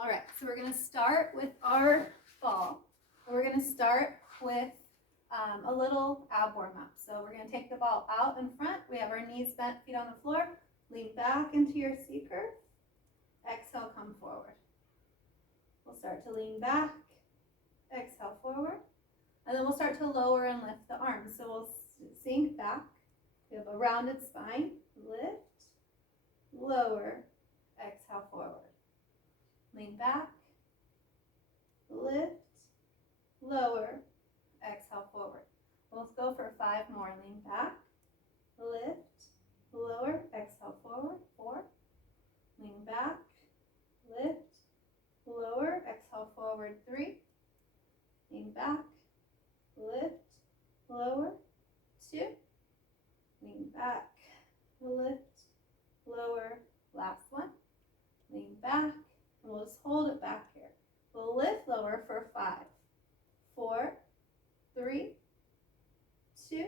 All right, so we're going to start with our ball. We're going to start with a little ab warm up. So we're going to take the ball out in front. We have our knees bent, feet on the floor. Lean back into your C curve. Exhale, come forward. We'll start to lean back. Exhale, forward. And then we'll start to lower and lift the arms. So we'll sink back. We have a rounded spine. Lift, lower, exhale, forward. Lean back, lift, lower, exhale, forward. We'll go for 5 more. Lean back, lift, lower, exhale, forward. 4. Lean back, lift, lower, exhale, forward. 3. Lean back, lift, lower. 2. Lean back, lift, lower. Last one. Lean back. And we'll just hold it back here. We'll lift lower for 5, 4, 3, 2,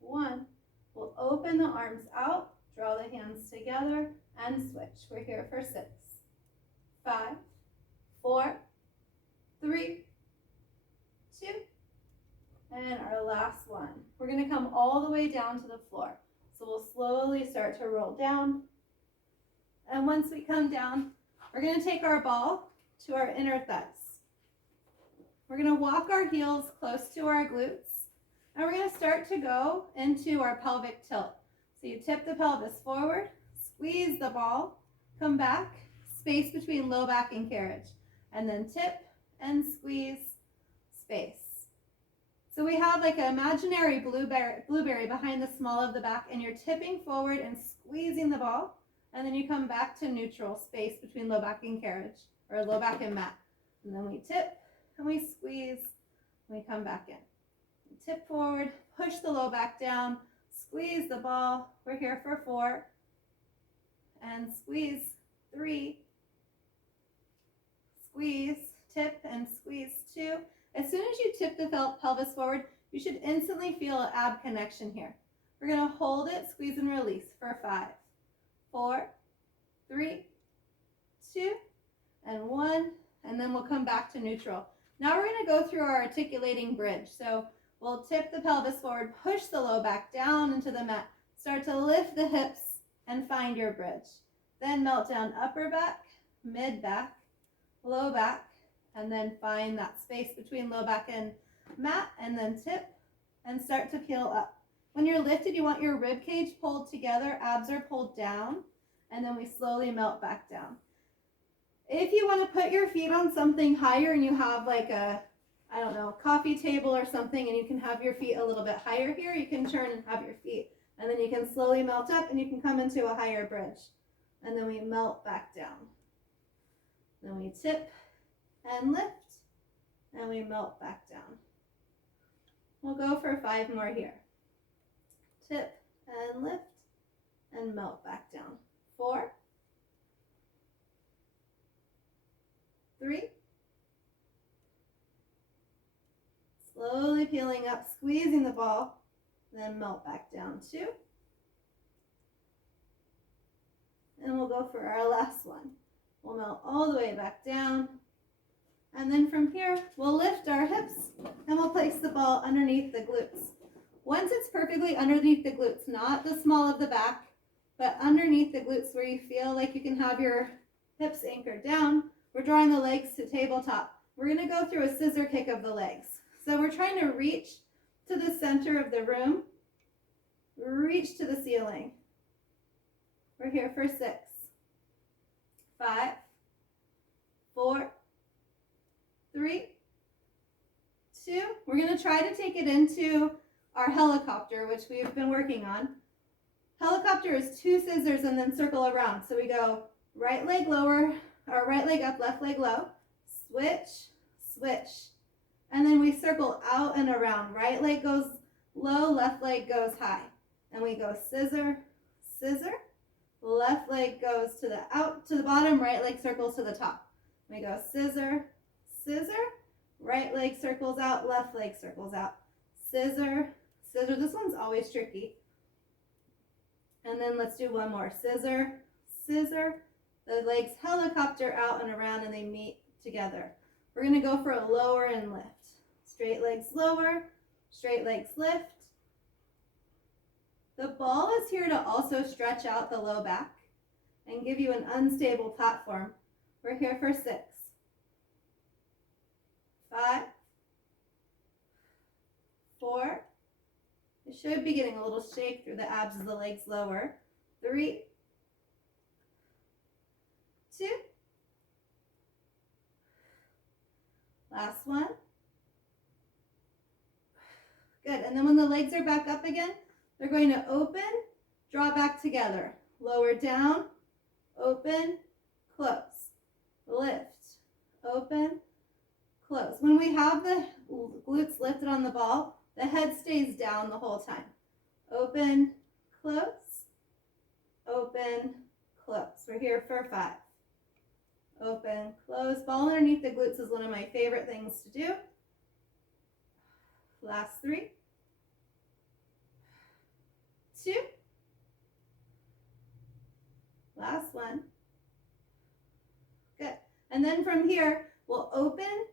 1. We'll open the arms out, draw the hands together, and switch. We're here for 6, 5, 4, 3, 2, and our last one. We're going to come all the way down to the floor. So we'll slowly start to roll down. And once we come down, we're going to take our ball to our inner thighs. We're going to walk our heels close to our glutes. And we're going to start to go into our pelvic tilt. So you tip the pelvis forward, squeeze the ball, come back, space between low back and carriage. And then tip and squeeze, space. So we have like an imaginary blueberry behind the small of the back, and you're tipping forward and squeezing the ball. And then you come back to neutral space between low back and carriage, or low back and mat. And then we tip and we squeeze and we come back in. Tip forward, push the low back down, squeeze the ball. We're here for 4. And squeeze, 3. Squeeze, tip and squeeze, 2. As soon as you tip the pelvis forward, you should instantly feel an ab connection here. We're going to hold it, squeeze and release for 5, 4, 3, 2, and 1, and then we'll come back to neutral. Now we're going to go through our articulating bridge. So we'll tip the pelvis forward, push the low back down into the mat, start to lift the hips, and find your bridge. Then melt down upper back, mid back, low back, and then find that space between low back and mat, and then tip and start to peel up. When you're lifted, you want your rib cage pulled together, abs are pulled down, and then we slowly melt back down. If you want to put your feet on something higher and you have like a, I don't know, coffee table or something, and you can have your feet a little bit higher here, you can turn and have your feet. And then you can slowly melt up and you can come into a higher bridge. And then we melt back down. Then we tip and lift, and we melt back down. We'll go for 5 more here. Tip and lift and melt back down. 4, 3, slowly peeling up, squeezing the ball, then melt back down. 2, and we'll go for our last one. We'll melt all the way back down, and then from here we'll lift our hips and we'll place the ball underneath the glutes. Once it's perfectly underneath the glutes, not the small of the back, but underneath the glutes where you feel like you can have your hips anchored down, we're drawing the legs to tabletop. We're going to go through a scissor kick of the legs. So we're trying to reach to the center of the room, reach to the ceiling. We're here for 6, 5, 4, 3, 2. We're going to try to take it into our helicopter, which we've been working on. Helicopter is 2 scissors and then circle around. So we go right leg lower, or right leg up, left leg low, switch, switch. And then we circle out and around. Right leg goes low, left leg goes high. And we go scissor, scissor. Left leg goes to the bottom, right leg circles to the top. We go scissor, scissor. Right leg circles out, left leg circles out. Scissor, scissor. This one's always tricky. And then let's do one more. Scissor, scissor, The legs helicopter out and around and they meet together. We're going to go for a lower and lift. Straight legs lower, straight legs lift. The ball is here to also stretch out the low back and give you an unstable platform. We're here for 6, 5, 4. You should be getting a little shake through the abs as the legs lower. 3, 2. Last one. Good. And then when the legs are back up again, they're going to open, draw back together. Lower down, open, close. Lift, open, close. When we have the glutes lifted on the ball, the head stays down the whole time. Open, close, open, close. We're here for 5. Open, close. Ball underneath the glutes is one of my favorite things to do. Last 3, 2. Last one. Good. And then from here, we'll open,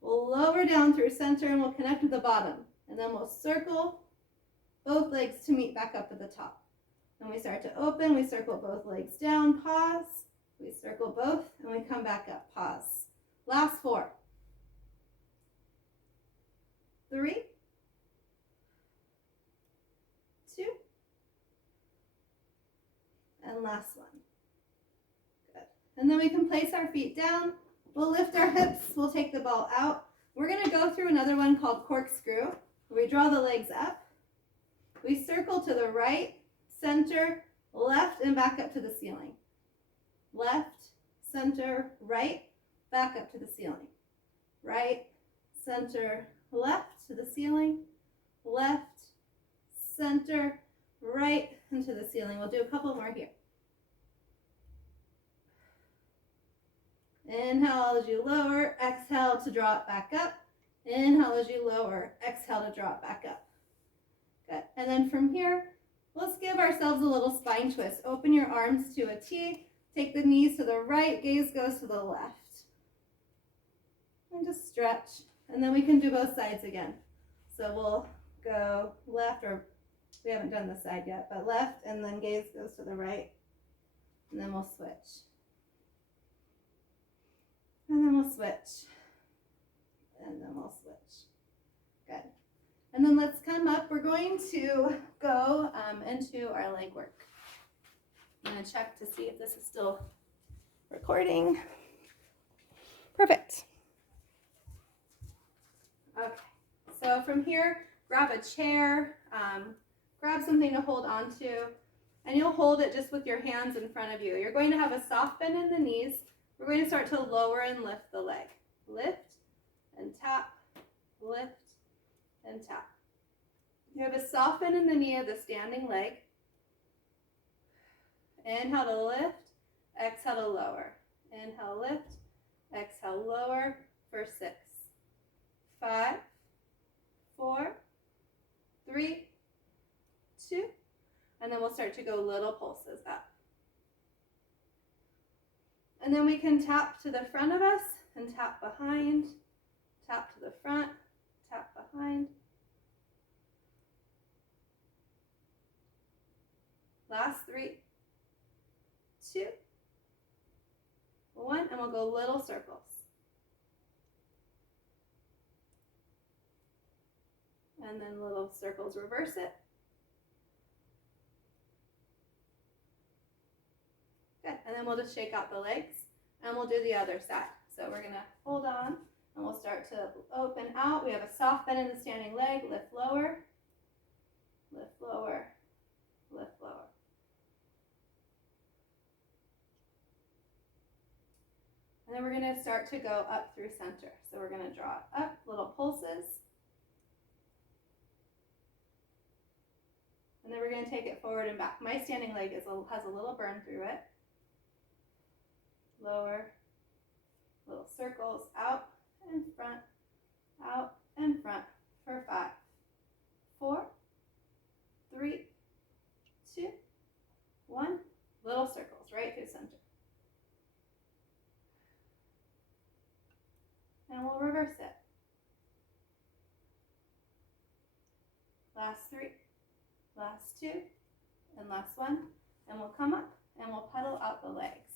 we'll lower down through center, and we'll connect to the bottom. And then we'll circle both legs to meet back up at the top. When we start to open, we circle both legs down, pause. We circle both, and we come back up, pause. Last 4. 3, 2, and last one. Good. And then we can place our feet down. We'll lift our hips. We'll take the ball out. We're going to go through another one called corkscrew. We draw the legs up. We circle to the right, center, left, and back up to the ceiling. Left, center, right, back up to the ceiling. Right, center, left to the ceiling. Left, center, right, into the ceiling. We'll do a couple more here. Inhale as you lower, exhale to draw it back up. Inhale as you lower, exhale to draw it back up. Good. And then from here, let's give ourselves a little spine twist. Open your arms to a T. Take the knees to the right, gaze goes to the left. And just stretch. And then we can do both sides again. So we'll go left, or we haven't done this side yet, but left, and then gaze goes to the right. And then we'll switch. And then we'll switch. And then we'll switch. Good. And then let's come up. We're going to go into our leg work. I'm going to check to see if this is still recording. Perfect. Okay. So from here, grab a chair, grab something to hold on to, and you'll hold it just with your hands in front of you. You're going to have a soft bend in the knees. We're going to start to lower and lift the leg. Lift and tap, lift and tap. You have a soft bend in the knee of the standing leg. Inhale to lift, exhale to lower. Inhale, lift, exhale, lower for 6, 5, 4, 3, 2, and then we'll start to go little pulses up. And then we can tap to the front of us and tap behind, tap to the front, tap behind. Last 3, 2, 1, and we'll go little circles. And then little circles, reverse it. Good, and then we'll just shake out the legs, and we'll do the other side. So we're gonna hold on, and we'll start to open out. We have a soft bend in the standing leg, lift lower, lift lower, lift lower. And then we're going to start to go up through center. So we're going to draw up, little pulses. And then we're going to take it forward and back. My standing leg has a little burn through it. Lower, little circles, out and front for 5, 4, 3, 2, 1. Little circles right through center. reverse it. Last 3, last 2, and last 1. And we'll come up and we'll pedal out the legs.